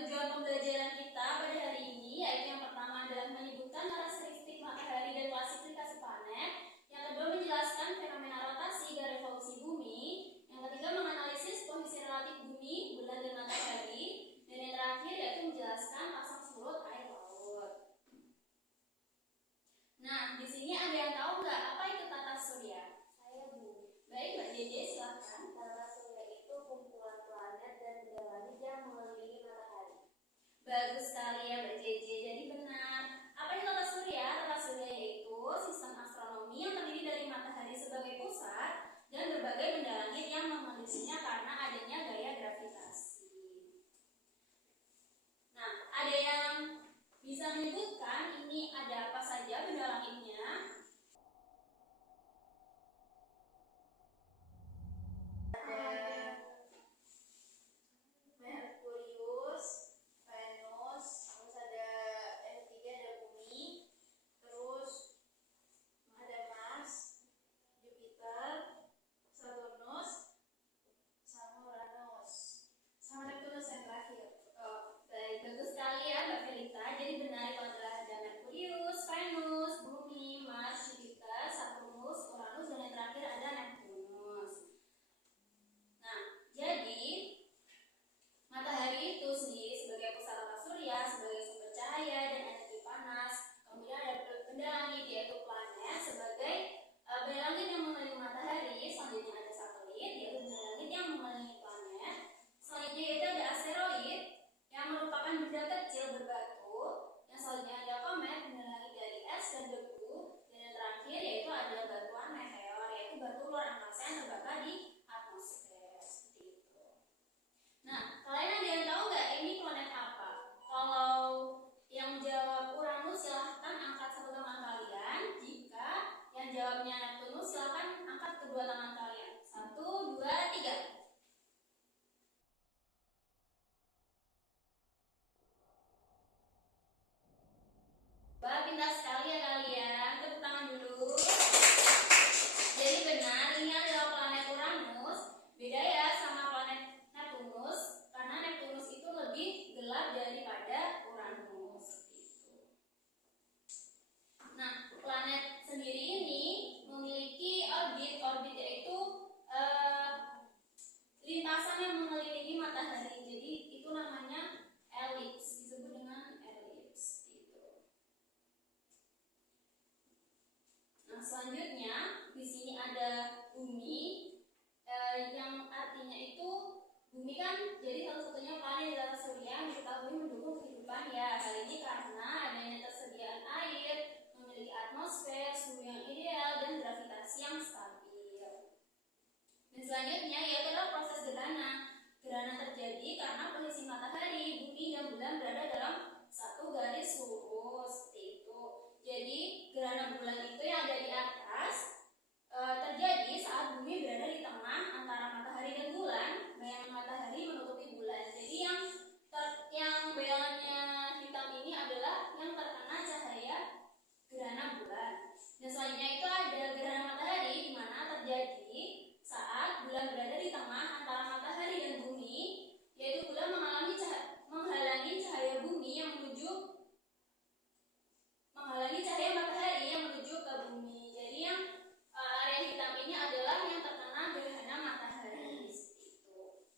tujuan pembelajaran kita pada hari ini yaitu yang pertama adalah menyebutkan karakteristik matahari dan klasifikasi planet, yang kedua menjelaskan fenomena rotasi dan revolusi bumi, yang ketiga menganalisis posisi relatif bumi, bulan dan matahari, dan yang terakhir yaitu menjelaskan pasang surut air laut. Nah, di sini ada yang tahu nggak apa itu tata surya? Saya Bu. Baik, Mbak JJ silakan. Tata surya itu kumpulan planet dan benda langit yang mengelilingi matahari. Bagus sekali ya Mbak JJ, jadi benar. Apa itu tata surya? Tata surya yaitu sistem astronomi yang terdiri dari matahari sebagai pusat dan berbagai benda langit yang mengeliliginya karena adanya gaya gravitasi. Nah, ada yang bisa menyebutkan ini ada apa saja benda langitnya? Merkurius, Venus, terus ada yang ketiga ada bumi, terus ada Mars, Jupiter, Saturnus, sama Uranus, sama Neptunus yang terakhir. Oh, baik, bagus sekali ya Mbak Felita. Jadi benar itu adalah ada Merkurius, Venus, Bumi, Mars, Jupiter, Saturnus, Uranus, dan yang terakhir ada Neptunus. Nah, jadi matahari itu sendiri sebagai pusat tata surya, sebagai sumber cahaya dan energi panas. Kemudian ada benda langit yaitu planet sebagai benda langit yang mengelilingi matahari. Selanjutnya ada satelit yaitu benda langit yang mengelilingi planet. Selanjutnya yaitu ada asteroid yang merupakan benda kecil berbatu. Yang selanjutnya ada komet, benda langit dari es dan debu. Dan yang terakhir yaitu ada batuan meteor, yaitu batu luar angkasa yang terbakar di atmosfer. Seperti itu. Nah, kalian ada yang tahu nggak ini planet apa? Kalau yang jawab Uranus silahkan angkat satu tangan kalian. Jika yang jawabnya Neptunus silahkan angkat kedua tangan kalian. 1, 2, 3. Wah, pintar sekali ya kalian. Tepuk tangan dulu. Jadi benar, ini adalah planet Uranus. Beda ya sama planet Neptunus, karena Neptunus itu lebih gelap daripada Uranus. Gitu. Nah, planet sendiri ini memiliki orbit. Orbit yaitu lintasan yang mengelilingi matahari. Jadi itu namanya elips, disebut dengan elips. Gitu. Nah, selanjutnya di sini ada bumi, yang artinya itu bumi kan jadi satu-satunya planet di tata surya yang diketahui mendukung kehidupan ya. Hal ini karena adanya tersediaan air, memiliki atmosfer, suhu yang ideal, dan gravitasi yang stabil. Dan selanjutnya yaitu adalah proses gerhana. Gerhana terjadi karena posisi matahari, bumi, dan bulan berada dalam satu garis lurus seperti itu. Jadi gerhana bulan itu yang ada di atas terjadi saat bumi berada di tengah antara matahari dan bulan. Bayangan matahari menutupi bulan. Jadi yang bayangannya hitam ini adalah yang terkena cahaya gerhana bulan. Dan selanjutnya itu ada gerhana matahari di mana terjadi saat bulan berada di tengah antara matahari dan bumi, yaitu bulan menghalangi cahaya bumi yang menghalangi cahaya matahari yang menuju ke bumi. Jadi yang area hitam ini adalah yang terkena gerhana matahari. Itu.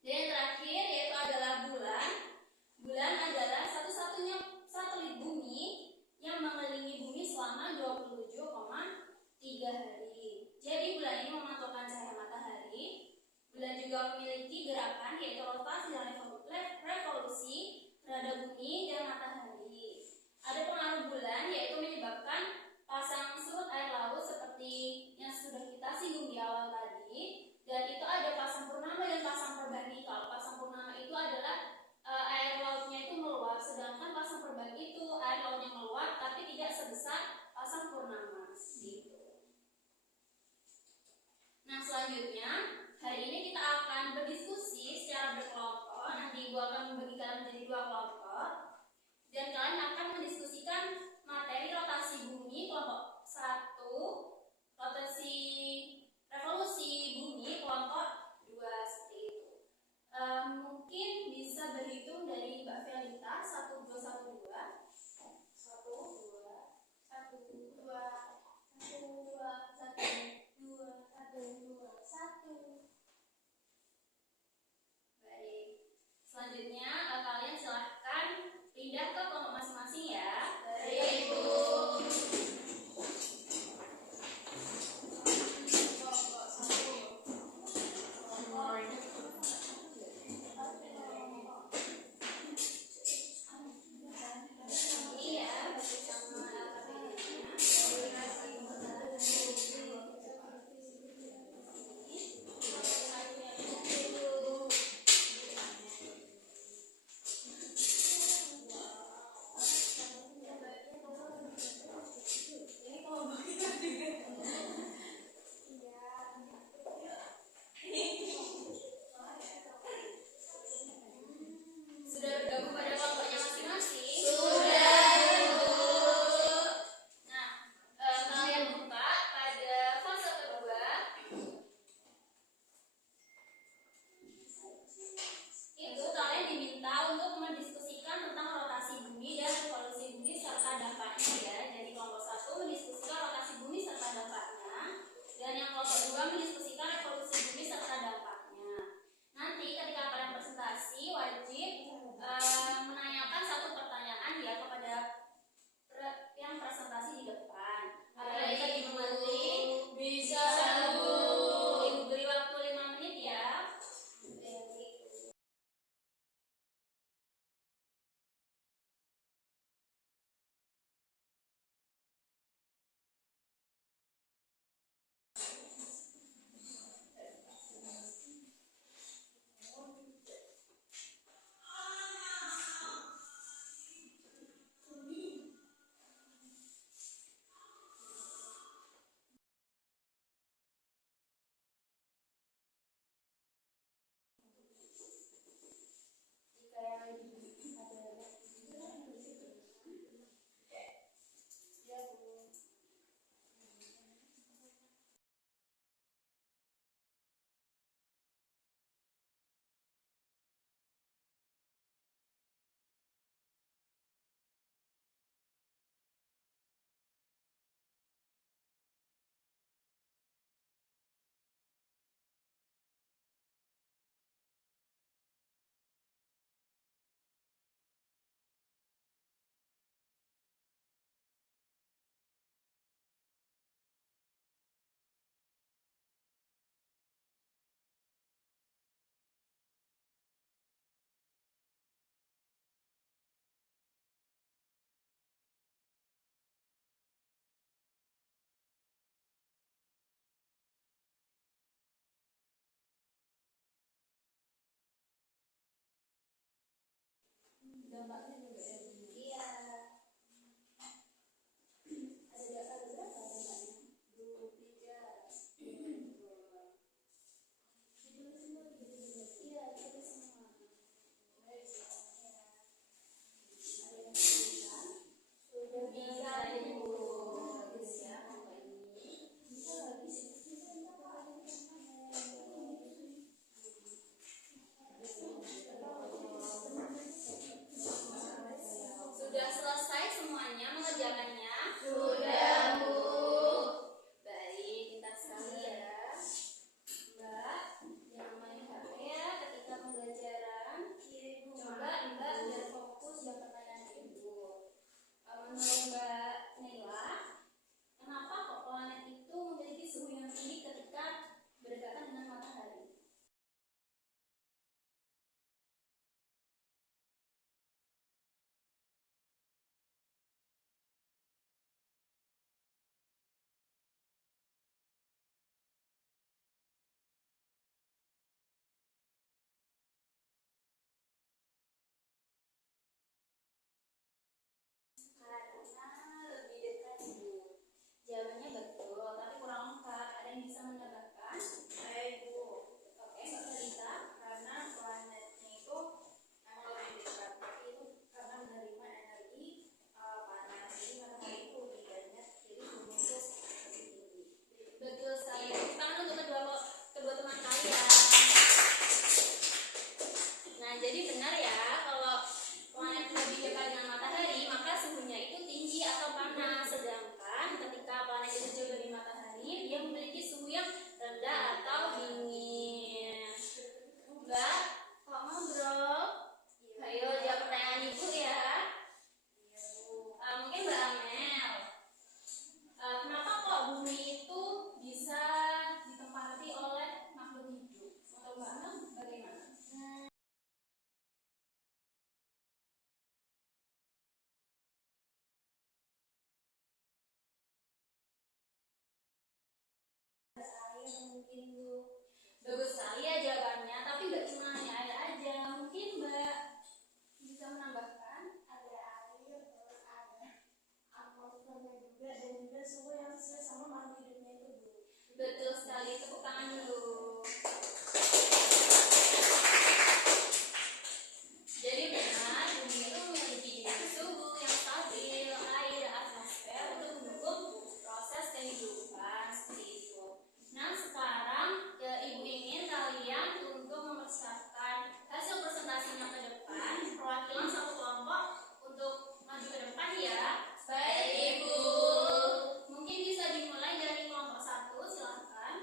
Dan yang terakhir yaitu adalah bulan. Bulan adalah satu-satunya satelit bumi yang mengelilingi bumi selama 27,3 hari. Jadi bulan ini memantulkan cahaya matahari. Bulan juga memiliki gerakan yaitu rotasi dan revolusi terhadap bumi dan matahari. Ada pengaruh bulan yaitu menyebabkan pasang surut air laut seperti yang sudah kita singgung di awal tadi. Dan itu ada pasang purnama dan pasang perbagi. Kalau pasang purnama itu adalah air lautnya itu meluap, sedangkan pasang perbagi itu air lautnya meluap tapi tidak sebesar pasang purnama. Gitu. Nah, selanjutnya hari ini kita akan berdiskusi secara berkelompok. Nanti Ibu akan membagi kalian menjadi 2 kelompok. Dan kalian akan mendiskusikan materi rotasi bumi kelompok 1, rotasi revolusi bumi kelompok 2 seperti itu. Mungkin bisa Felita 1212 Baik. Selanjutnya kalian silahkan pindah ke kelompok masing-masing ya. Baik, Bu. Sudah bergabung pada kelompoknya masing-masing? Nah, kalian buka pada fase kedua. Itu kalian diminta untuk mendiskusikan tentang rotasi bumi dan revolusi bumi serta dampaknya ya. Jadi kelompok 1 mendiskusikan rotasi bumi serta dampaknya, dan yang kelompok 2 mendiskusikan revolusi bumi serta dampaknya. Nanti ketika kalian presentasi wajib menanyakan satu pertanyaan ya kepada yang presentasi di depan. Agar bisa dimengerti. Bisa, Bu. Ibu beri waktu 5 menit ya. Jika yang ada ya, Bu. Dampaknya juga ya. Iya. Ada berapa dampaknya? 23. Iya, itu semua. Sudah bisa, Bu. Bagus ya kelompok ini. mungkin Bu. Bagus sekali ya jawabannya, tapi nggak cuma hanya air aja. Mungkin Mbak bisa menambahkan? Ada air, terus ada atmosfernya juga, dan juga suhu yang sesuai sama makhluk hidupnya itu Bu. Betul sekali, tepuk tangan dulu. Jadi benar, bumi itu memiliki suhu yang stabil, air, atmosfer untuk mendukung proses kehidupan seperti itu. Nah sekarang Ibu ingin kalian untuk mempersiapkan hasil presentasinya ke depan, perwakilan satu kelompok untuk maju ke depan ya. Baik Ibu, mungkin bisa dimulai dari kelompok 1, silahkan.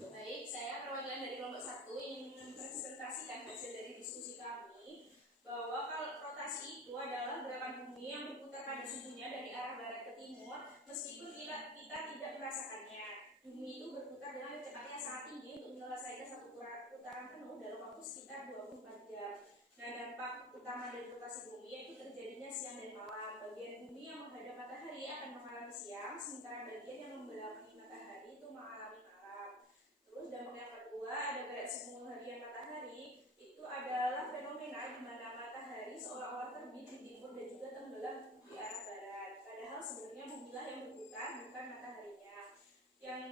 Baik, saya perwakilan dari kelompok 1 ingin mempresentasikan hasil dari diskusi kami bahwa kalau rotasi itu adalah gerakan bumi yang berputar pada sudutnya dari arah barat ke timur meskipun kita tidak merasakannya. Bumi itu berputar dengan kecepatan yang sangat tinggi untuk menyelesaikan satu putaran penuh dalam waktu sekitar 24 jam. Nah, dampak utama dari rotasi bumi yaitu terjadinya siang dan malam. Bagian bumi yang menghadap matahari akan mengalami siang, sementara bagian yang membelakangi matahari itu mengalami malam. Terus dampak yang kedua ada gerak semu harian matahari, itu adalah fenomena di mana matahari seolah-olah terbit di timur dan juga tenggelam di arah barat. Padahal sebenarnya bumilah yang berputar, bukan mataharinya. Yang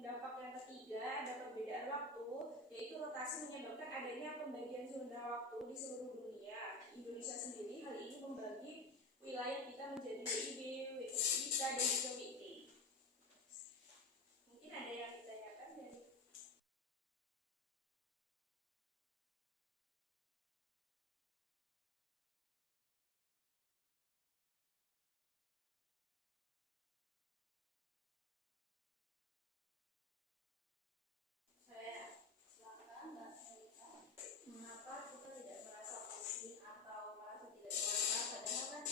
dampak yang ketiga ada perbedaan waktu, yaitu rotasi menyebabkan adanya pembagian zona waktu di seluruh dunia. Indonesia sendiri hal ini membagi wilayah kita menjadi WIB, WITA dan juga WIT. Mungkin ada yang ditanyakan dari saya. Silakan Mbak Erika. Mengapa kita tidak merasa pusing atau merasa tidak nyaman, padahal kan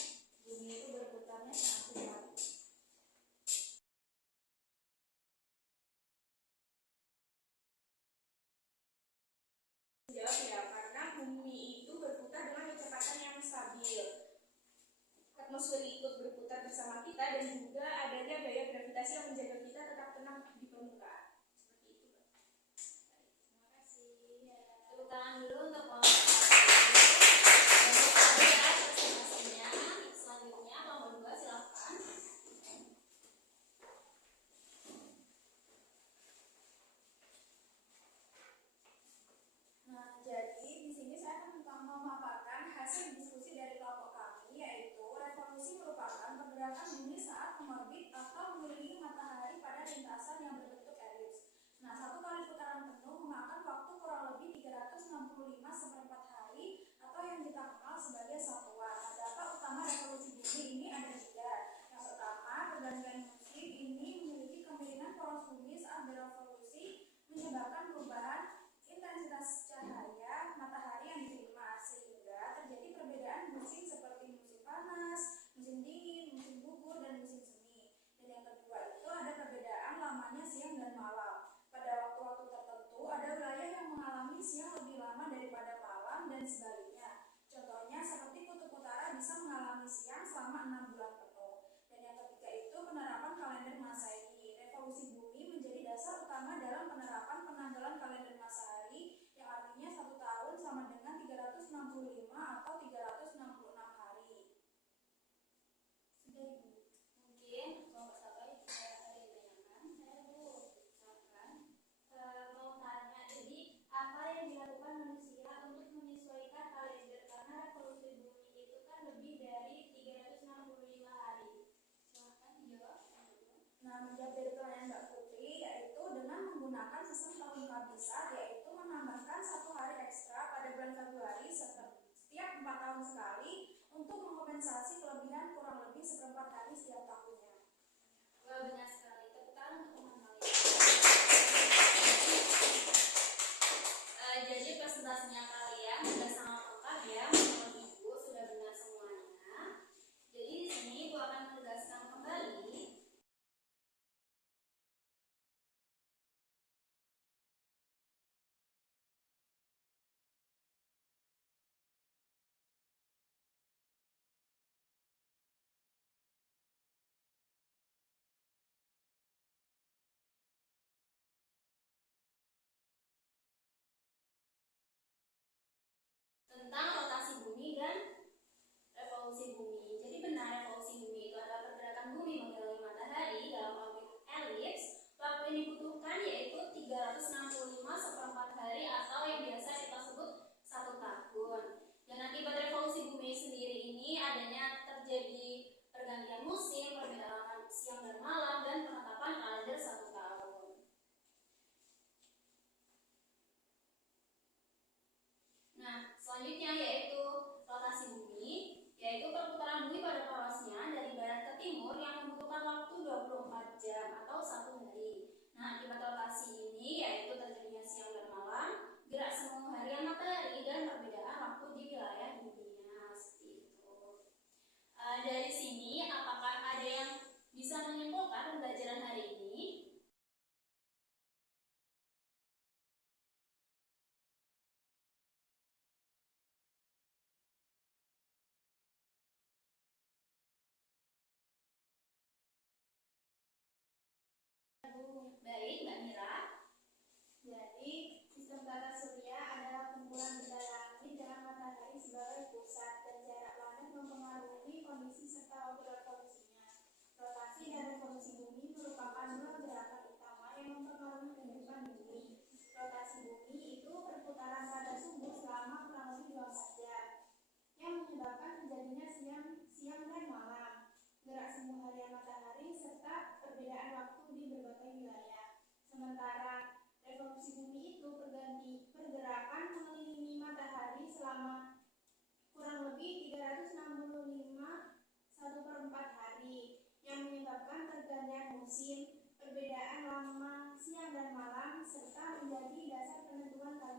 bumi itu berputarnya sangat cepat. Jawab ya, karena bumi itu berputar dengan kecepatan yang stabil. Atmosfer ikut berputar bersama kita dan juga adanya gaya gravitasi yang menjaga kita tetap tenang di permukaan. Seperti itu, Pak. Baik, terima kasih. Tepuk tangan dulu untuk kelompok 1. Dan ya presentasinya. Selanjutnya kelompok 2 silahkan. Nah, jadi di sini saya akan memaparkan hasil diskusi dari kelompok kami, yaitu revolusi merupakan pergerakan bumi saat mengorbit atau mengelilingi matahari pada lintasan yang berbentuk elips. Nah, satu kali putaran penuh memakan waktu kurang lebih 365 hari atau yang kita kenal sebagai satuan. Nah, dampak utama revolusi bumi ini ada 3. Yang pertama, pergantian musim ini memiliki kemungkinan poros bumi saat berevolusi menyebabkan perubahan intensitas cahaya matahari yang diterima, sehingga terjadi perbedaan musim seperti musim panas, musim dingin, musim gugur, dan musim semi. Dan yang kedua itu ada perbedaan lamanya siang dan malam. Pada waktu-waktu tertentu ada wilayah yang mengalami siang lebih lama daripada malam dan sebaliknya. Contohnya seperti kutub utara bisa mengalami siang selama 6 bulan penuh. Dan yang ketiga itu penerapan kalender Masehi. Revolusi bumi menjadi dasar utama dalam penerapan penanggalan kalender Masehi, yang artinya 1 tahun sama dengan 365 atau 366 hari. Sudah Ibu. Mungkin kelompok siapa yang ada yang ditanyakan? Saya Bu. Silakan. Mau tanya, jadi apa yang dilakukan manusia untuk menyesuaikan kalender, karena revolusi bumi itu kan lebih dari 365 hari. Silakan dijawab. Nah, menjawab dari pertanyaan Mbak Putri, yaitu dengan menggunakan sistem tahun kabisat, yaitu menambahkan 1 hari ekstra pada bulan Februari setiap 4 tahun sekali untuk mengompensasi kelebihan kurang lebih 1/4 hari setiap tahunnya. Wah, benar sekali. Tepuk tangan untuk teman kalian. Jadi presentasinya kalian sudah sangat lengkap ya, menurut Ibu sudah benar semuanya. Jadi di sini Ibu akan menegaskan kembali tentang rotasi bumi dan revolusi bumi. Jadi benar, revolusi bumi itu adalah pergerakan bumi mengelilingi matahari dalam orbit elips. Waktu yang dibutuhkan yaitu 365 hari atau yang biasa kita sebut 1 tahun. Dan akibat revolusi bumi sendiri ini adanya terjadi pergantian musim, perbedaan siang dan malam, dan penetapan kalender 1 tahun. Nah, selanjutnya yaitu rotasi bumi, yaitu perputaran bumi pada porosnya dari barat ke timur yang membutuhkan waktu 24 jam atau 1 hari. Nah, akibat rotasi ini yaitu terjadinya siang dan malam, gerak semu harian matahari, dan perbedaan waktu di wilayah dunia. Seperti itu. Dari sini, apakah ada yang bisa menyimpulkan pembelajaran hari ini? Baik, Mbak Mira. Jadi, sistem tata surya adalah kumpulan benda langit dengan matahari sebagai pusat dan jarak planet mempengaruhi kondisi serta waktu revolusinya. Rotasi dan revolusi bumi merupakan dua gerakan utama yang mempengaruhi kehidupan bumi. Rotasi bumi itu perputaran pada sumbu selama kurang lebih 24 jam, yang menyebabkan terjadinya siang dan malam, gerak semu harian matahari, serta perbedaan waktu di berbagai wilayah. Sementara revolusi bumi itu pergerakan mengelilingi matahari selama kurang lebih 365 1/4 hari, yang menyebabkan pergantian musim, perbedaan lama siang dan malam, serta menjadi dasar penentuan kalender